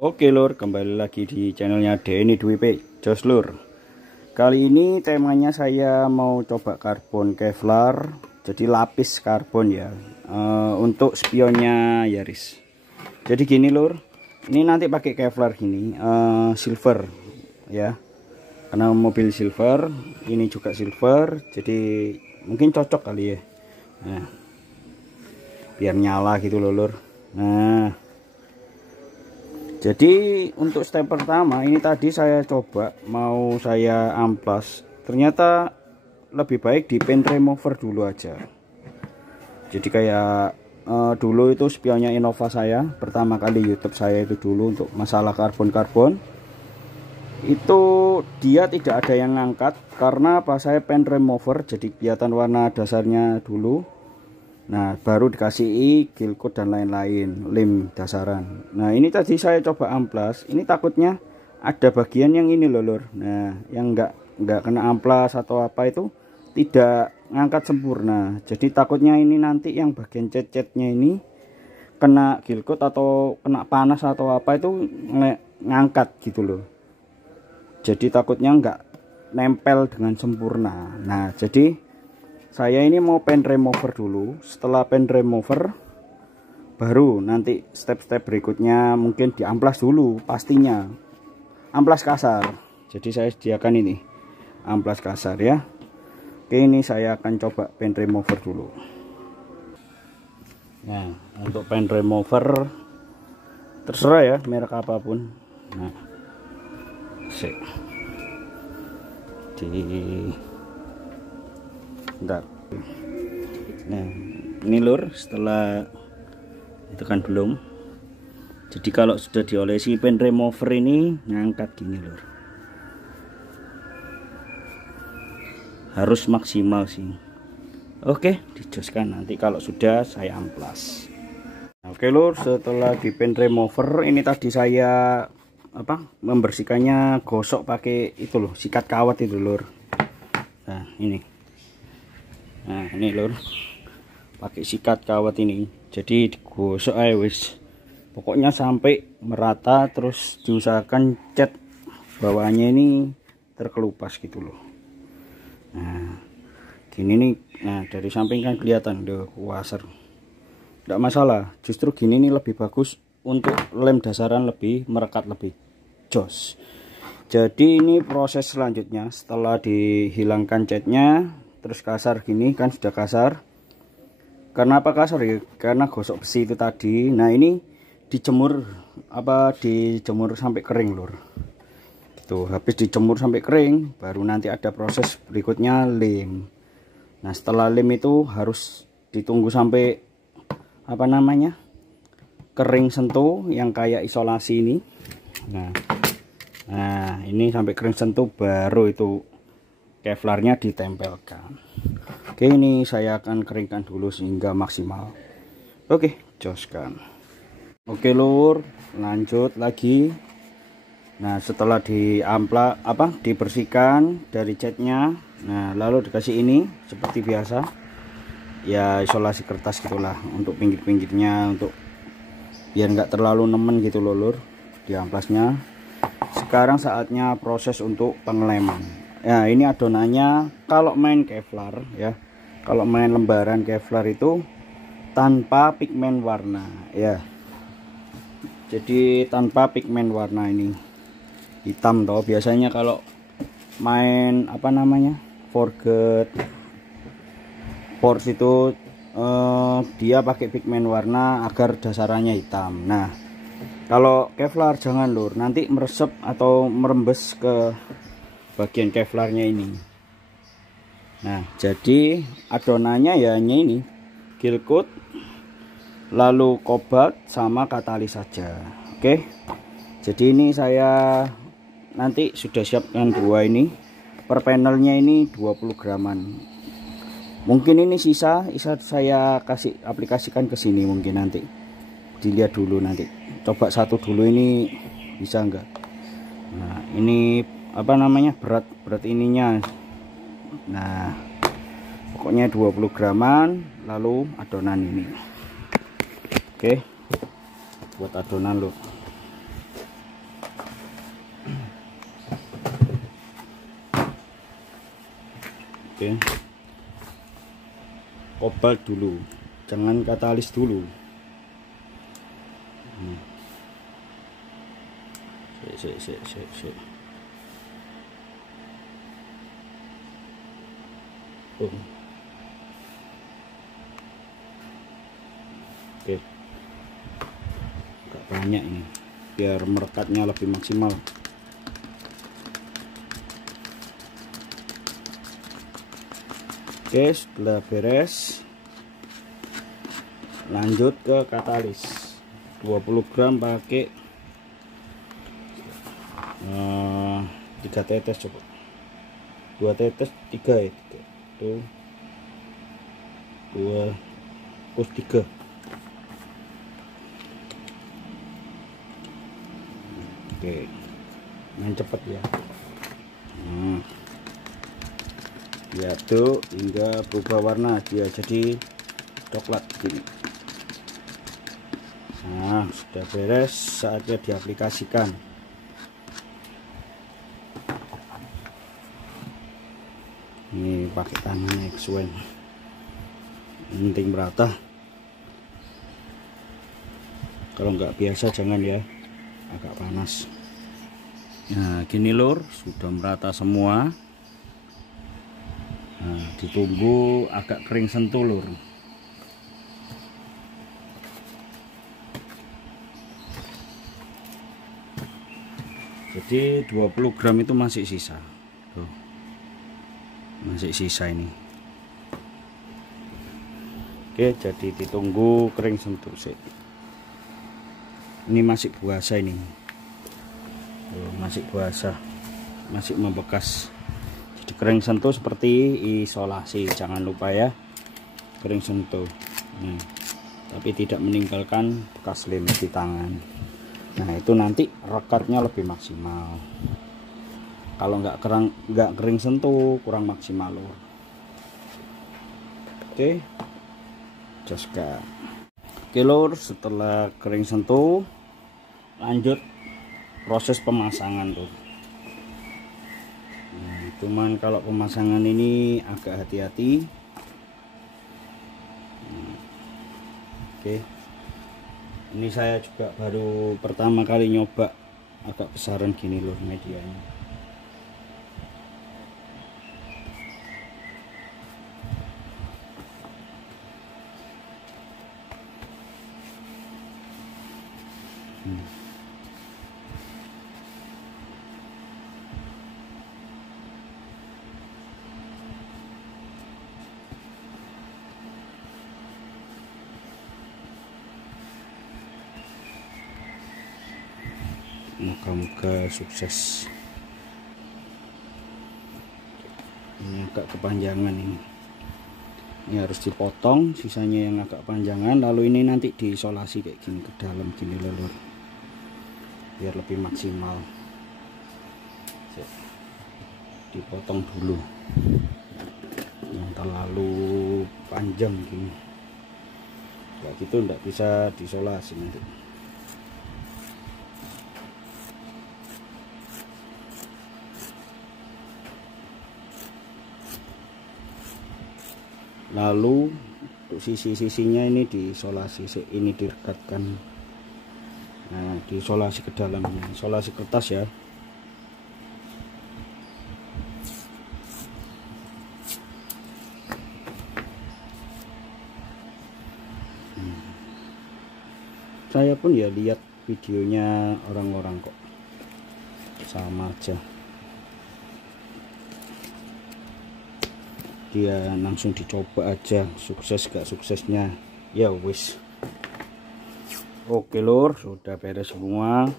Oke lur, kembali lagi di channelnya Denny Dwi P. Jos lur. Kali ini temanya saya mau coba karbon Kevlar, jadi lapis karbon ya, untuk spionnya Yaris. Jadi gini lur, ini nanti pakai Kevlar gini, silver ya, karena mobil silver, ini juga silver, jadi mungkin cocok kali ya. Nah, biar nyala gitu loh lur. Nah, jadi untuk step pertama ini tadi saya coba mau saya amplas, ternyata lebih baik di paint remover dulu aja. Jadi kayak dulu itu spionnya Innova saya, pertama kali YouTube saya itu dulu untuk masalah karbon itu dia tidak ada yang ngangkat karena apa, saya paint remover jadi kelihatan warna dasarnya dulu. Nah baru dikasih gill coat dan lain-lain, lem dasaran. Nah ini tadi saya coba amplas, ini takutnya ada bagian yang ini loh lur. Nah yang enggak kena amplas atau apa itu tidak ngangkat sempurna. Jadi takutnya ini nanti yang bagian cat-catnya ini kena gill coat atau kena panas atau apa itu ngangkat gitu loh. Jadi takutnya enggak nempel dengan sempurna. Nah jadi saya ini mau paint remover dulu. Setelah paint remover baru nanti step-step berikutnya mungkin diamplas dulu, pastinya amplas kasar. Jadi saya sediakan ini amplas kasar ya. Oke, ini saya akan coba paint remover dulu. Nah untuk paint remover terserah ya merek apapun. Nah sih bentar. Nah ini lur, setelah itu kan belum, jadi kalau sudah diolesi paint remover ini ngangkat gini lur, harus maksimal sih. Oke, dijoskan nanti kalau sudah saya amplas. Oke lur, setelah di paint remover ini tadi saya membersihkannya, gosok pakai itu loh, sikat kawat itu lur. Nah ini lur, pakai sikat kawat ini, jadi digosok aja wis, pokoknya sampai merata, terus diusahakan cat bawahnya ini terkelupas gitu loh. Nah gini nih, nah dari samping kan kelihatan udah washer, tidak masalah, justru gini nih lebih bagus untuk lem dasaran, lebih merekat, lebih jos. Jadi ini proses selanjutnya setelah dihilangkan catnya, terus kasar gini kan, sudah kasar. Karena apa kasar ya, karena gosok besi itu tadi. Nah ini dijemur dijemur sampai kering lur. Gitu, habis dijemur sampai kering baru nanti ada proses berikutnya lem. Nah setelah lem itu harus ditunggu sampai kering sentuh, yang kayak isolasi ini. Nah ini sampai kering sentuh baru itu Kevlarnya ditempelkan. Oke, ini saya akan keringkan dulu sehingga maksimal. Oke, joskan. Oke lur, lanjut lagi. Nah setelah dibersihkan dari catnya, nah lalu dikasih ini seperti biasa ya, isolasi kertas gitulah untuk pinggir-pinggirnya, untuk biar nggak terlalu nemen gitu loh lur di amplasnya. Sekarang saatnya proses untuk pengeleman. Ya ini adonannya, kalau main Kevlar ya, kalau main lembaran Kevlar itu tanpa pigmen warna ya, jadi tanpa pigmen warna, ini hitam toh biasanya kalau main forget force itu dia pakai pigmen warna agar dasarannya hitam. Nah kalau Kevlar jangan lur, nanti meresep atau merembes ke bagian Kevlarnya ini. Nah jadi adonannya ya hanya ini, gill coat, lalu kobalt sama katalis saja. Oke, jadi ini saya nanti sudah siapkan dua ini, per panelnya ini 20 graman. Mungkin ini sisa saya kasih aplikasikan ke sini, mungkin nanti dilihat dulu, nanti coba satu dulu ini bisa enggak. Nah ini berat ininya. Nah pokoknya 20 graman, lalu adonan ini. Oke, buat adonan loh. Oke, kobalt dulu, jangan katalis dulu. Sik. Oke, agak banyak ini biar merekatnya lebih maksimal. Oke, setelah beres lanjut ke katalis 20 gram pakai 3 tetes, coba 2 tetes 3 ya, 3 2 plus 3. Oke, main cepet ya. Diaduk hingga berubah warna, dia jadi coklat gini. Nah, sudah beres, saatnya diaplikasikan. Ini pakai tangan X-Wen, penting merata. Kalau nggak biasa jangan ya, agak panas. Nah gini lur, sudah merata semua. Nah, ditunggu agak kering sentuh lur. Jadi 20 gram itu masih sisa. Tuh. Masih sisa ini. Oke, jadi ditunggu kering sentuh sih. Ini masih buasa ini. Tuh, masih buasa. Masih membekas. Kering sentuh seperti isolasi, jangan lupa ya, kering sentuh. Tapi tidak meninggalkan bekas lem di tangan. Nah itu nanti rekatnya lebih maksimal. Kalau nggak kering sentuh kurang maksimal lur. Oke, Joska. Oke lur, setelah kering sentuh lanjut proses pemasangan lur. Cuman kalau pemasangan ini agak hati-hati. Oke, ini saya juga baru pertama kali nyoba agak besaran gini loh medianya. Moga-moga sukses. Ini agak kepanjangan ini harus dipotong sisanya yang agak panjangan, lalu ini nanti diisolasi kayak gini ke dalam gini lur, biar lebih maksimal. Dipotong dulu yang terlalu panjang gini, kayak gitu enggak bisa diisolasi nanti. Lalu untuk sisi-sisinya ini diisolasi, ini direkatkan. Nah, diisolasi ke dalam, isolasi kertas ya. Saya pun ya lihat videonya orang-orang kok, sama aja. Dia langsung dicoba aja, sukses gak suksesnya ya wis. Oke lur, sudah beres semua.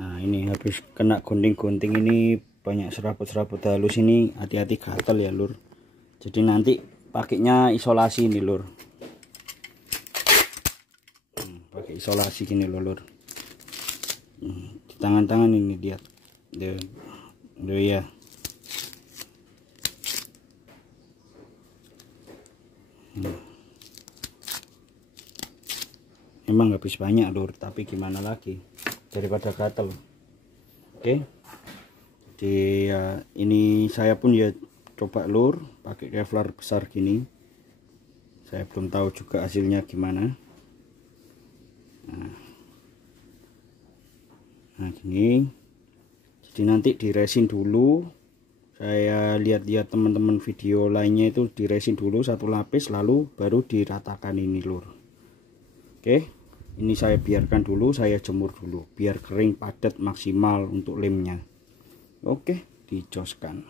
Nah ini habis kena gunting-gunting ini banyak serabut-serabut halus ini, hati-hati gatal ya lur. Jadi nanti pakainya isolasi ini lur. Pakai isolasi gini lur. Di tangan-tangan ini lihat. Ya. Emang habis banyak lur, tapi gimana lagi, daripada gatel. Oke, jadi ya, ini saya pun ya coba lur pakai Kevlar besar gini. Saya belum tahu juga hasilnya gimana. Nah gini, jadi nanti diresin dulu. Saya lihat-lihat teman-teman video lainnya itu diresin dulu satu lapis, lalu baru diratakan ini lur. Oke, ini saya biarkan dulu, saya jemur dulu biar kering padat maksimal untuk lemnya. Oke, dicoskan.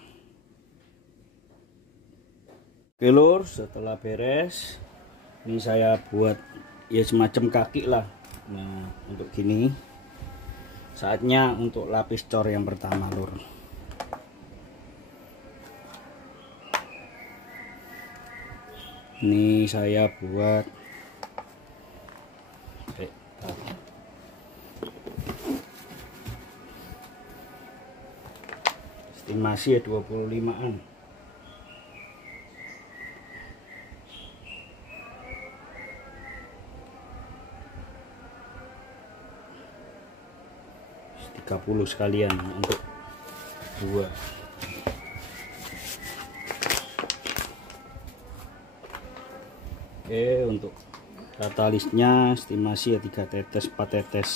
Oke lur, setelah beres ini saya buat ya semacam kaki lah. Nah untuk gini, saatnya untuk lapis cor yang pertama lur. Ini saya buat estimasi ya 25-an. Puluh sekalian untuk dua. Oke, untuk katalisnya estimasi ya 3 tetes 4 tetes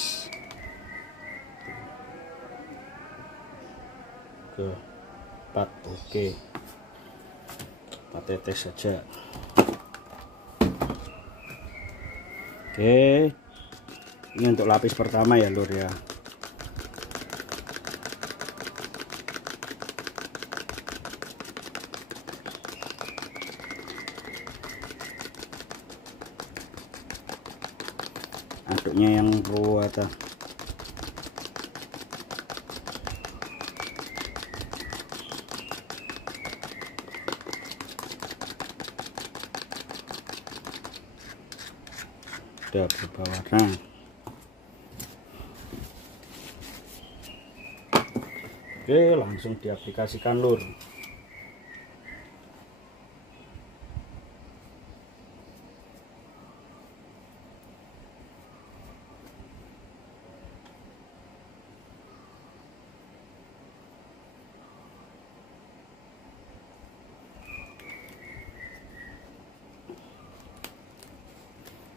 ke 4. Oke, 4 tetes saja. Oke, ini untuk lapis pertama ya lur ya. Aduknya yang kuat. Udah berubah warna. Oke, langsung diaplikasikan lur.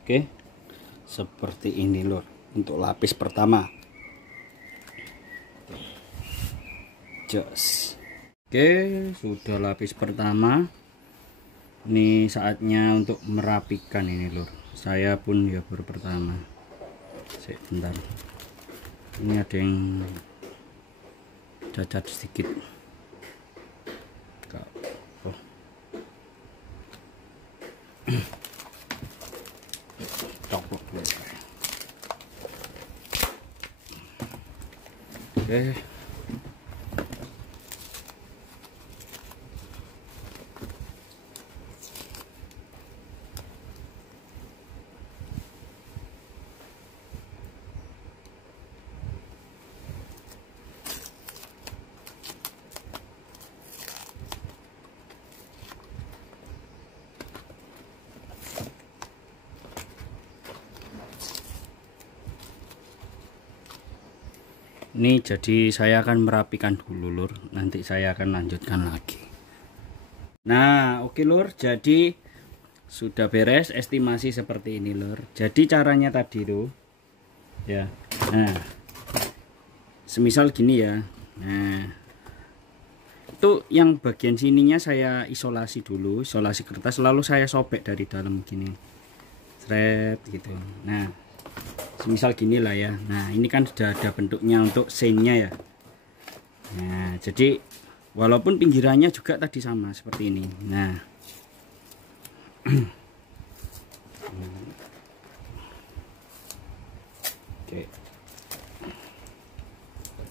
Oke, seperti ini lur untuk lapis pertama. Jos. Oke, sudah lapis pertama. Ini saatnya untuk merapikan ini lur. Saya pun ya baru pertama. Sebentar. Ini ada yang cacat sedikit. Oh. Coplok dulu. Oke. Ini jadi saya akan merapikan dulu lur, nanti saya akan lanjutkan lagi. Nah oke lur, jadi sudah beres estimasi seperti ini lur. Jadi caranya tadi tuh ya, nah semisal gini ya, nah itu yang bagian sininya saya isolasi dulu, isolasi kertas, lalu saya sobek dari dalam gini, seret gitu. Nah misal gini lah ya. Nah ini kan sudah ada bentuknya untuk seinnya ya. Nah jadi walaupun pinggirannya juga tadi sama seperti ini. Nah oke,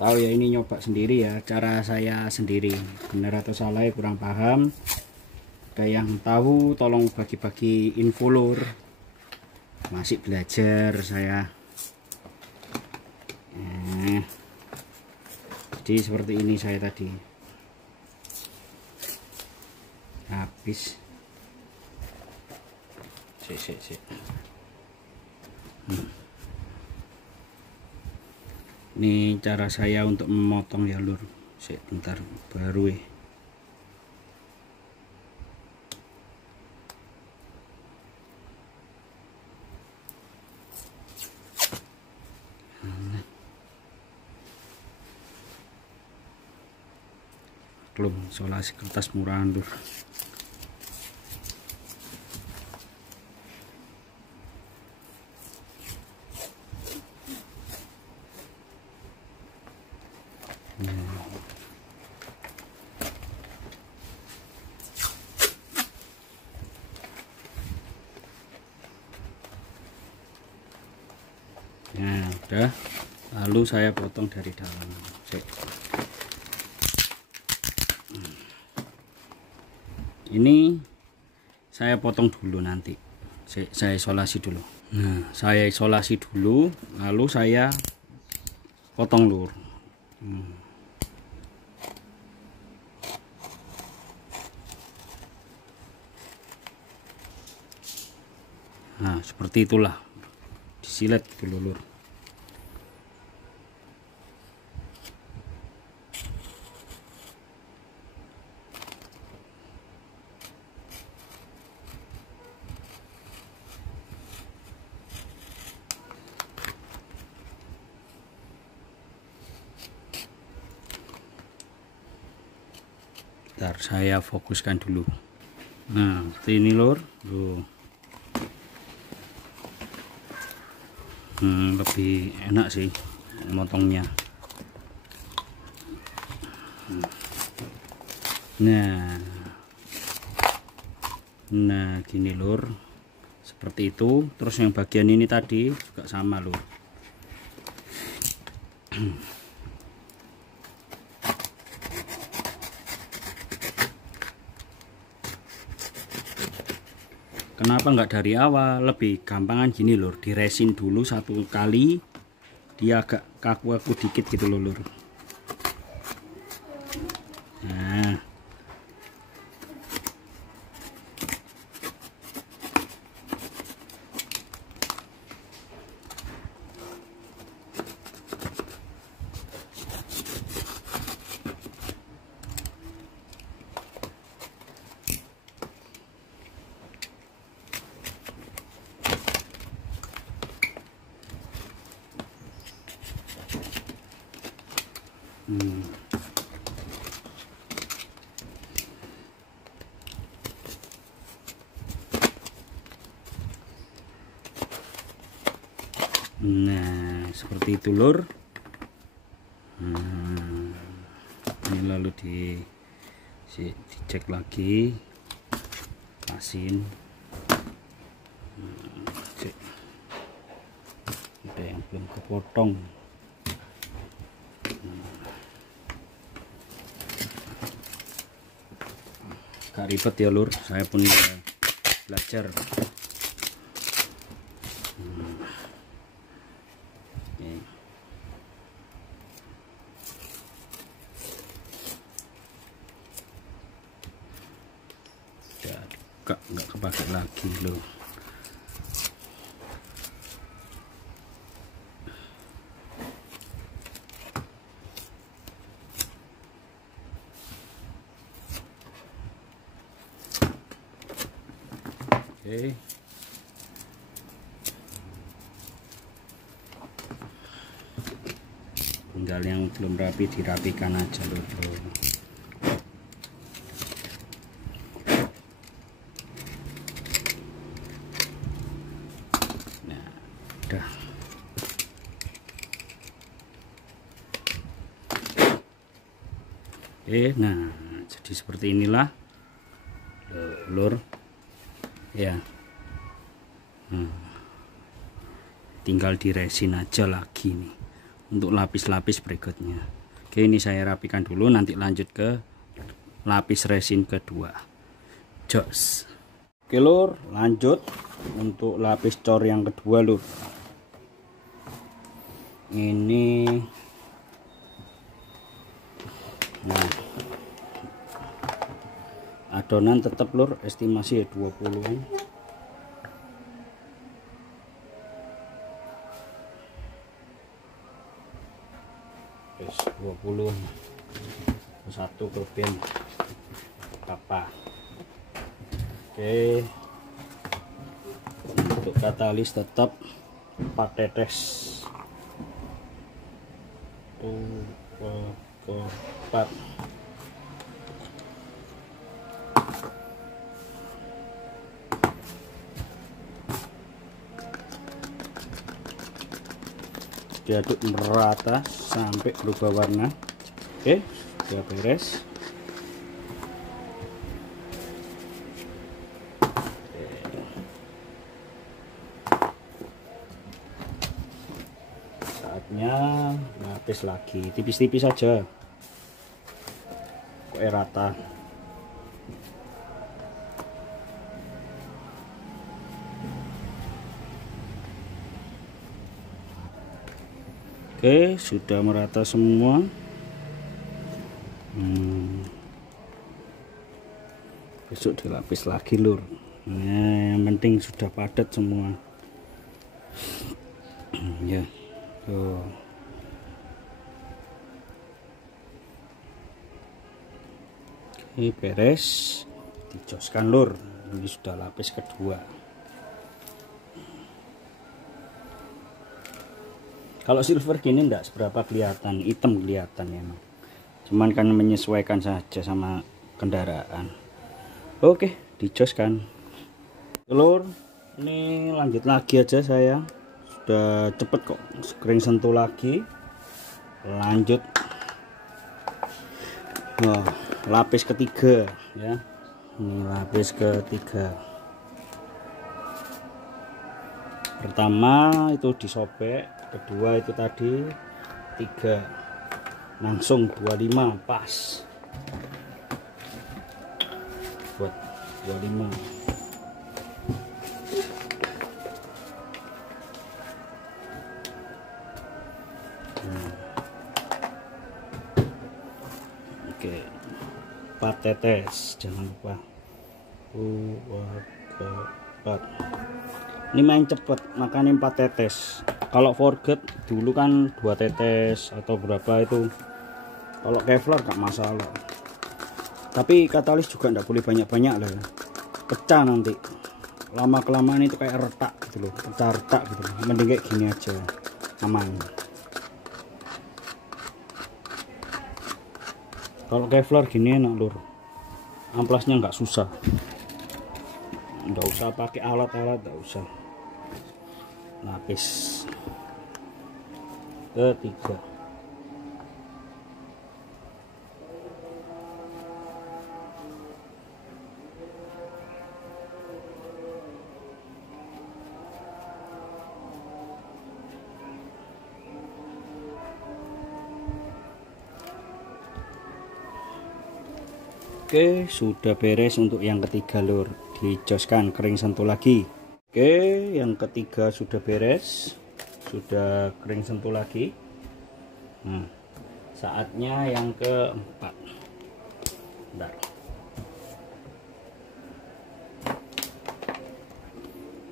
tahu ya, ini nyoba sendiri ya, cara saya sendiri, benar atau salah ya kurang paham. Ada yang tahu tolong bagi-bagi info lur, masih belajar saya. Jadi seperti ini saya tadi habis. Ini cara saya untuk memotong ya lur. Bentar baru maklum isolasi kertas murahan lur. Nah udah, lalu saya potong dari dalam. Ini saya potong dulu nanti. Saya isolasi dulu. Nah, saya isolasi dulu, lalu saya potong lur. Nah, seperti itulah. Disilet dulu lur. Bentar, saya fokuskan dulu. Nah, seperti ini lur. Lebih enak sih motongnya. Nah gini lur, seperti itu. Terus yang bagian ini tadi juga sama lur. Kenapa nggak dari awal? Lebih gampangan gini lur, diresin dulu satu kali, dia agak kaku-kaku dikit gitu loh lur. Nah, nah seperti itu lur. Ini lalu dicek lagi, pasin. Ada yang belum kepotong. Gak ribet ya lur, saya pun belajar. Nggak kepake lagi loh. Oke. Tinggal yang belum rapi dirapikan aja loh. Udah. Nah jadi seperti inilah lur ya. Tinggal diresin aja lagi nih untuk lapis-lapis berikutnya. Oke, ini saya rapikan dulu, nanti lanjut ke lapis resin kedua. Jos. Oke lur, lanjut untuk lapis cor yang kedua lur. Ini nah adonan tetap lur, estimasi ya 20-an. Yes, 20 satu kelebihan apa. Oke, untuk katalis tetap 4 tetes. 4 diaduk merata sampai berubah warna. Oke, sudah beres. Saatnya lapis lagi, tipis-tipis saja, kok rata. Oke, sudah merata semua. Besok dilapis lagi lur. Nah, yang penting sudah padat semua. Ya, tuh. Oke, beres, dijoskan lur. Ini sudah lapis kedua. Kalau silver gini enggak seberapa kelihatan, hitam kelihatan ya, cuman kan menyesuaikan saja sama kendaraan. Oke, dijoskan telur. Ini lanjut lagi aja, saya sudah cepet kok, kering sentuh lagi. Lanjut lapis ketiga ya, ini lapis ketiga. Pertama itu disobek, kedua itu tadi, tiga langsung 25 pas buat 25. Oke, 4 tetes jangan lupa. 4. Ini main cepet, makanya 4 tetes. Kalau forget dulu kan 2 tetes atau berapa itu. Kalau Kevlar gak masalah, tapi katalis juga nggak boleh banyak-banyak lah, pecah nanti. Lama kelamaan itu kayak retak gitu loh, pecah retak gitu loh. Mending kayak gini aja, aman. Kalau Kevlar gini enak lur, amplasnya nggak susah, nggak usah pakai alat-alat, nggak usah. Lapis ketiga. Oke, sudah beres untuk yang ketiga lur, dijoskan, kering sentuh lagi. Oke, yang ketiga sudah beres, sudah kering sentuh lagi. Nah, saatnya yang keempat. Bentar.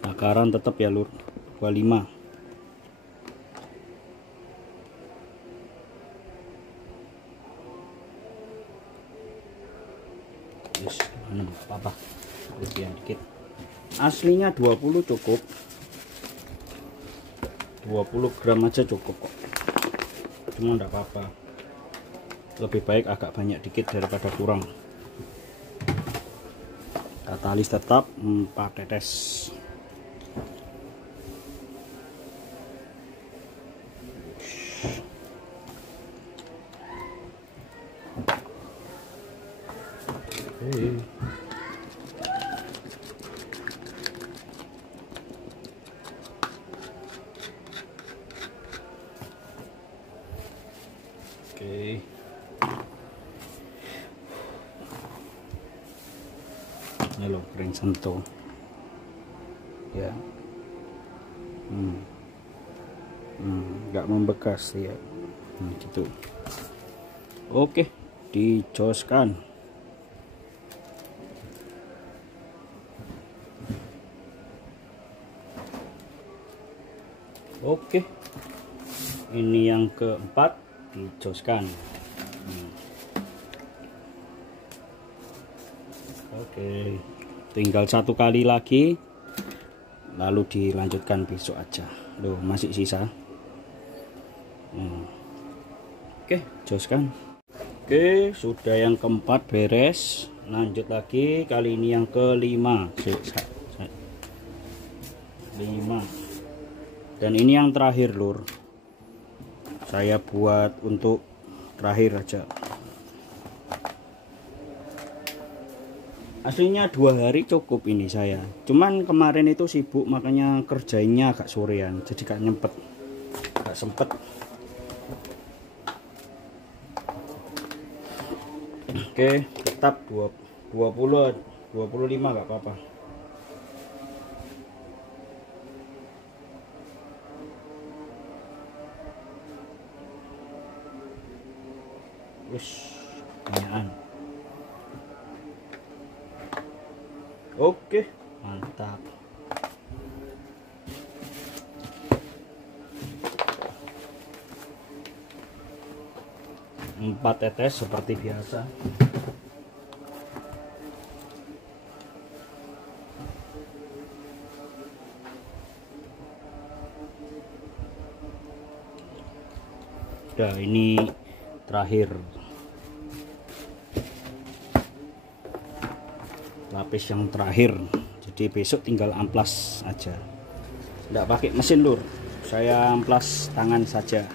Bakaran tetap ya lur, 25. Yes, apa-apa, lebih dikit. Aslinya 20 cukup, 20 gram aja cukup kok, cuma enggak apa-apa, lebih baik agak banyak dikit daripada kurang. Katalis tetap 4 tetes. Oke. Ini loh, kering sentuh ya. Nggak membekas ya, gitu. Oke, dijoskan. Oke, ini yang keempat, dijoskan. Oke, tinggal 1 kali lagi, lalu dilanjutkan besok aja. Loh, masih sisa. Oke, joskan. Oke, sudah yang keempat beres. Lanjut lagi, kali ini yang kelima. 5. Dan ini yang terakhir lur. saya buat untuk terakhir aja. Aslinya 2 hari cukup ini saya, cuman kemarin itu sibuk makanya kerjainnya agak sorean, jadi gak nyempet, gak sempet. Oke, tetap 25 gak apa-apa. Wis, kenyaan. Oke, mantap. Empat tetes seperti biasa. Udah, ini terakhir. Lapis yang terakhir, jadi besok tinggal amplas aja, nggak pakai mesin lur, saya amplas tangan saja.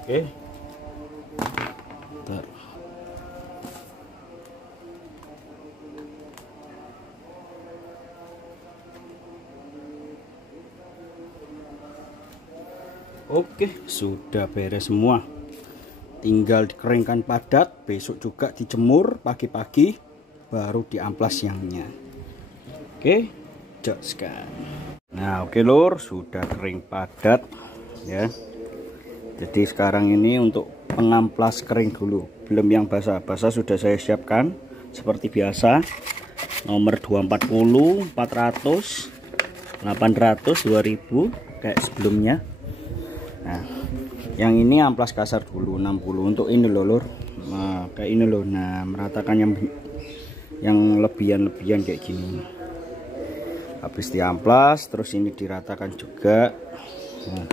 Oke, bentar. Oke, sudah beres semua. Tinggal dikeringkan padat, besok juga dijemur pagi-pagi, baru diamplas siangnya. Oke, joskan. Nah, oke lur, sudah kering padat ya. Jadi sekarang ini untuk pengamplas kering dulu, belum yang basah. Basah sudah saya siapkan seperti biasa. Nomor 240, 400, 800, 2000 kayak sebelumnya. Nah, yang ini amplas kasar dulu 60 untuk ini loh lur. Nah, kayak ini loh. Nah, meratakan yang lebihan kayak gini. Habis diamplas, terus ini diratakan juga. Nah,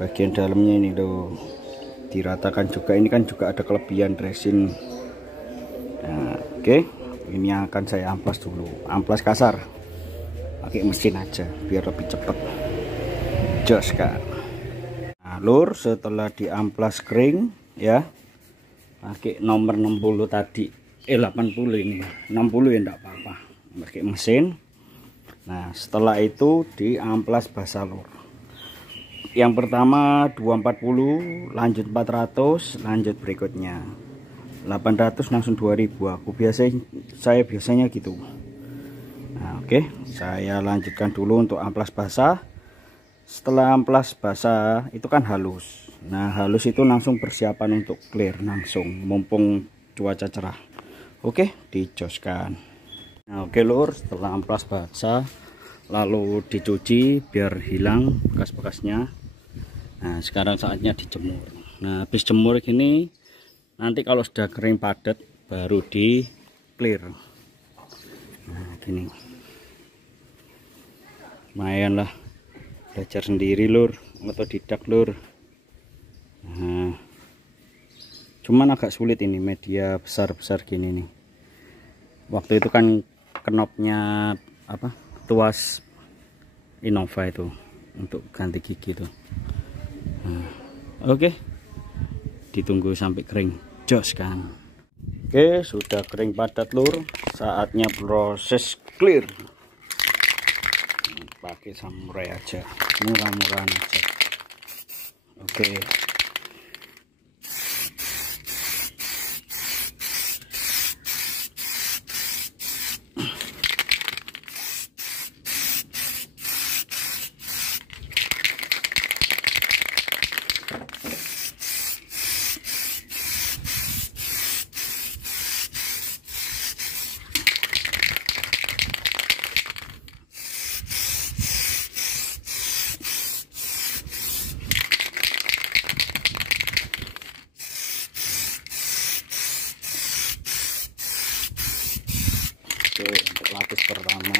bagian dalamnya ini loh diratakan juga. Ini kan juga ada kelebihan resin. Nah, oke, ini yang akan saya amplas dulu. Amplas kasar, pakai mesin aja biar lebih cepat. Jos kan. Nah, lur, setelah diamplas kering ya, pakai nomor 60 tadi, 80 ini, 60 ya enggak apa-apa, pakai mesin. Nah, setelah itu diamplas basah lur. Yang pertama 240, lanjut 400, lanjut berikutnya 800, langsung 2000. Saya biasanya gitu. Nah, oke, saya lanjutkan dulu untuk amplas basah. Setelah amplas basah itu kan halus. Nah, halus itu langsung persiapan untuk clear langsung, mumpung cuaca cerah. Oke, dijoskan. Nah, oke lur, setelah amplas basah lalu dicuci biar hilang bekas-bekasnya. Nah, sekarang saatnya dijemur. Nah, habis jemur gini, nanti kalau sudah kering padat baru di clear. Nah, gini. Lumayan lah, belajar sendiri lur, otodidak lur. Nah, cuman agak sulit ini media besar-besar gini nih. Waktu itu kan knopnya apa, tuas Innova itu untuk ganti gigi tuh. Nah, oke, ditunggu sampai kering, jos kan. Oke, sudah kering padat lur, saatnya proses clear. Pakai samurai aja, murah-murahan aja. Oke. Oke, untuk lapis pertama.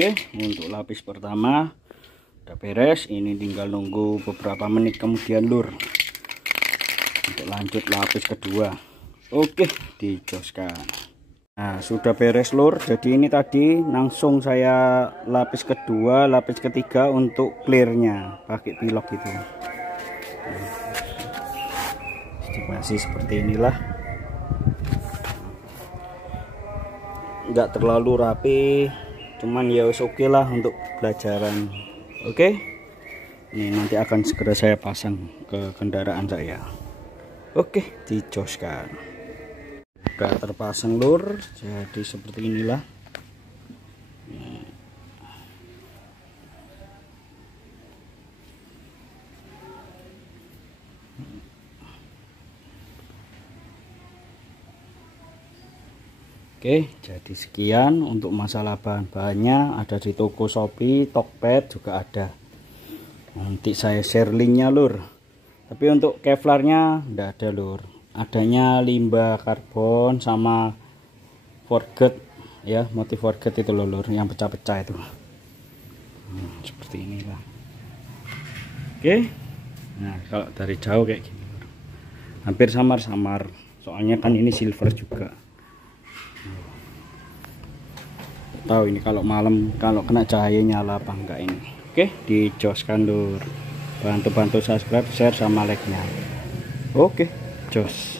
Oke, untuk lapis pertama udah beres. Ini tinggal nunggu beberapa menit kemudian lur untuk lanjut lapis kedua. Oke, dijoskan. Nah, sudah beres lur. Jadi ini tadi langsung saya lapis kedua, lapis ketiga untuk clearnya pakai pilok gitu. Masih seperti inilah, nggak terlalu rapi, cuman ya oke lah untuk pelajaran. Oke, ini nanti akan segera saya pasang ke kendaraan saya. Oke, dijoskan. Udah terpasang lur, jadi seperti inilah. Oke, jadi sekian untuk masalah bahan-bahannya. Ada di toko Shopee, Tokped juga ada. Nanti saya share linknya lur. Tapi untuk Kevlarnya enggak ada lur. Adanya limbah karbon sama forget ya, motif forget itu loh lur, yang pecah-pecah itu. Seperti inilah. Oke. Nah, kalau dari jauh kayak gini lur. Hampir samar-samar. Soalnya kan ini silver juga. Tahu ini kalau malam kalau kena cahaya nyala apa enggak ini. Oke, dijoskan lur. Bantu-bantu subscribe, share sama like-nya. Oke, jos.